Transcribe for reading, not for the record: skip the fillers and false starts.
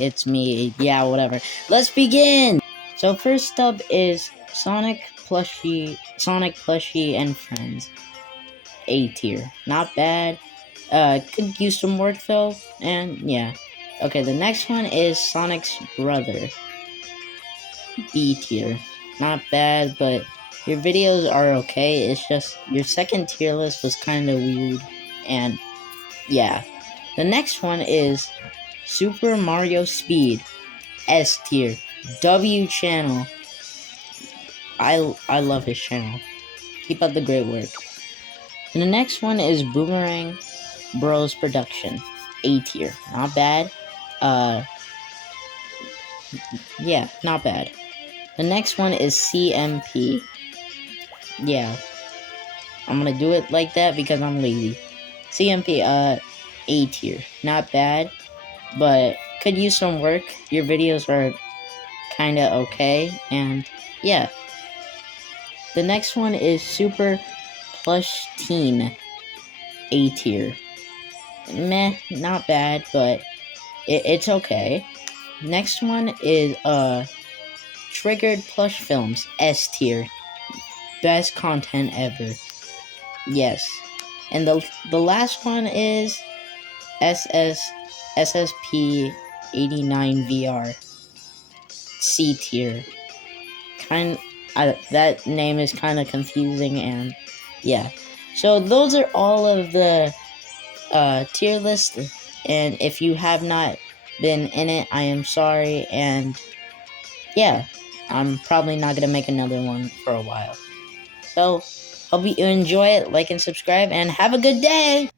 it's me. Yeah, whatever. Let's begin! So first up is Sonic Plushie and Friends. A tier. Not bad. Could use some work though, and yeah. Okay, the next one is Sonic's brother. B tier. Not bad, but your videos are okay. It's just your second tier list was kind of weird, and yeah. The next one is Super Mario Speed. S tier. W channel. I love his channel. Keep up the great work. And the next one is Boomerang Bros Production. A tier. Not bad. Yeah, not bad. The next one is CMP. Yeah. I'm gonna do it like that because I'm lazy. CMP, A tier. Not bad, but could use some work. Your videos are kinda okay, and yeah. The next one is Super Plush Teen. A tier. Meh, not bad, but it's okay. Next one is Triggered Plush Films. S tier. Best content ever. Yes. And the last one is SSP 89 VR. C tier. That name is kind of confusing, and yeah. So those are all of the tier list, and if you have not been in it, I am sorry, and yeah, I'm probably not gonna make another one for a while. So hope you enjoy it, like and subscribe, and have a good day.